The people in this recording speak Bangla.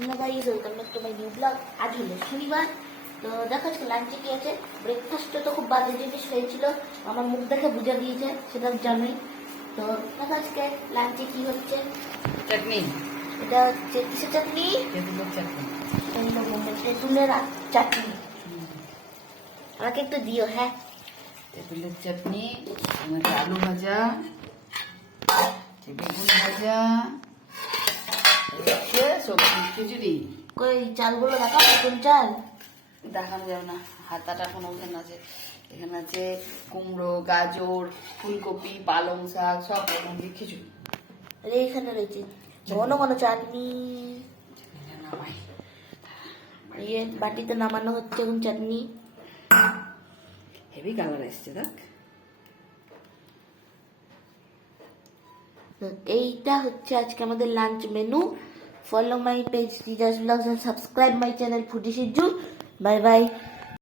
Hello guys, welcome back to my new blog. আজ হলো শনিবার, তো দেখো আজকে লাঞ্চে কি আছে। ব্রেকফাস্টে তো খুব বাজে জিনিস হয়েছিল, আমার মুখ দেখে বুঝে দিয়েছে, সেটা জানোই। তো দেখো আজকে লাঞ্চে কি হচ্ছে। চাটনি, এটা হচ্ছে কিসের চাটনি? তেঁতুলের চাটনি। তেঁতুলের চাটনি। আমাকে একটু দিও। হ্যাঁ, তেঁতুলের চাটনি, আমাকে আলু ভাজা, বেগুন ভাজা, হচ্ছে সবজি খিচুড়ি। কই চালগুলো দেখাও, নতুন চাল। দেখানো যাবে না, হাতাটা এখন ওখানে আছে। এখানে আছে কুমড়ো, গাজর, ফুলকপি, পালং শাক, সব রকম দিয়ে খিচুড়ি। আরে এখানে রয়েছে ঘন ঘন চাটনি। নামাই। ইয়ে বাটিতে নামানো হচ্ছে এখন চাটনি। হেভি কালার এসছে দেখ। এইটা হচ্ছে আজকে আমাদের lunch menu. Follow my page টিজাস blogs and subscribe my channel foodie সিজু। Bye by.